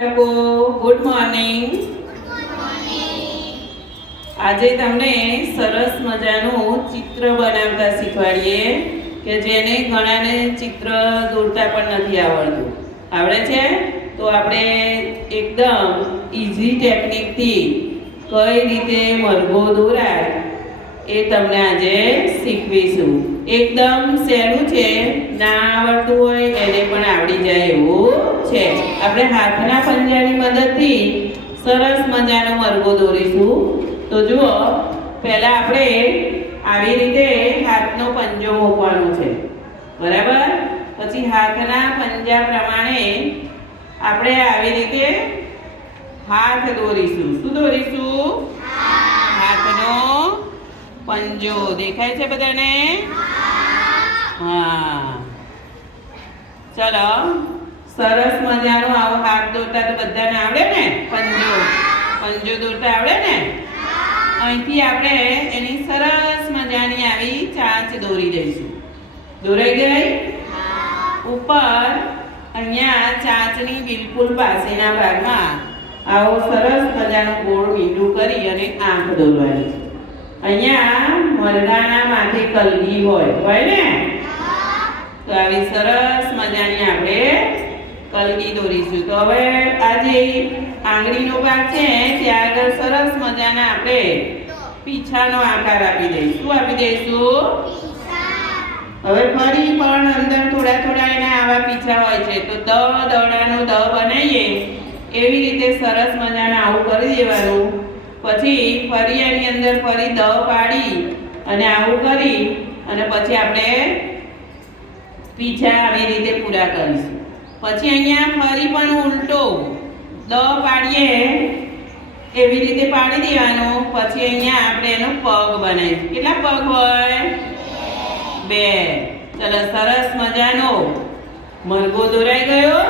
Good morning. આજે તમને સરસ મજાનું ચિત્ર બનાવતા શીખવાડીએ કે જેને ઘણાને ચિત્ર દોરતા પણ નથી આવડતું. આવડે છે તો આપણે એકદમ ઇઝી ટેકનિકથી કઈ રીતે મરઘો દોરાય એ તમને આજે શીખવીશું. એકદમ સહેલું છે, ના આવડતું હોય એને પણ આવડી જાય એવું છે. આપણે હાથના પંજાની મદદથી સરસ મજાનો મરઘો દોરીશું. તો જુઓ, પહેલા આપણે આવી રીતે હાથનો પંજો મૂકવાનો છે, બરાબર. પછી હાથના પંજા પ્રમાણે આપણે આવી રીતે હાથ દોરીશું. શું દોરીશું? હાથનો પંજો દેખાય છે બધાને? હા, ચલો. સરસ મજાનો આવો હાથ દોરતા તો બધાને આવડે ને? પંજો દોરતા આવડે ને? અહીંથી આપણે એની સરસ મજાની આવી ચાંચ દોરી દઈશું. દોરાઈ ગઈ? ઉપર અહીંયા ચાંચની બિલકુલ પાસેના ભાગમાં આવો સરસ મજાનું ગોળ મીંડું કરી અને આંખ દોરવાની છે. અહીંયા મરઘાના માથે કલગી હોય ને, તો આવી સરસ મજાની આપણે કલગી દોરીશું. તો હવે આ જે આંગળીનો ભાગ છે ત્યાં આગળ સરસ મજાના આપણે પીછાનો આકાર આપી દઈશું. શું આપી દઈશું? હવે ફરી પણ અંદર થોડા એના આવા પીછા હોય છે, તો દવડાનું દ બનાવીએ એવી રીતે સરસ મજાના આવું કરી દેવાનું. પછી ફરી એની અંદર ફરી દ પાડી અને આવું કરી અને પછી આપણે પીછા આવી રીતે પૂરા કરીશું. પછી અહીંયા ફરી પણ ઉલટો દ પાડીએ એવી રીતે પાડી દેવાનું. પછી અહીંયા આપણે એનો પગ બનાવીશું. કેટલા પગ હોય? 2. ચલો, સરસ મજાનો મરઘો દોરાઈ ગયો.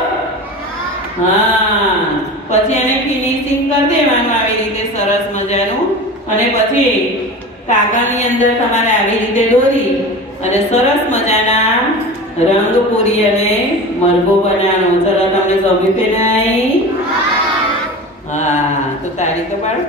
હા, પછી એને ફિનિશિંગ કરી દેવાનું આવી રીતે સરસ મજાનું. અને પછી કાગળની અંદર તમારે આવી રીતે દોરી અને સરસ મજાના રંગ પૂરી અને મરઘો બનાવવાનો. ચલો, તમને ગમ્યું કે નહીં? હા, તો તારી તો પાડો.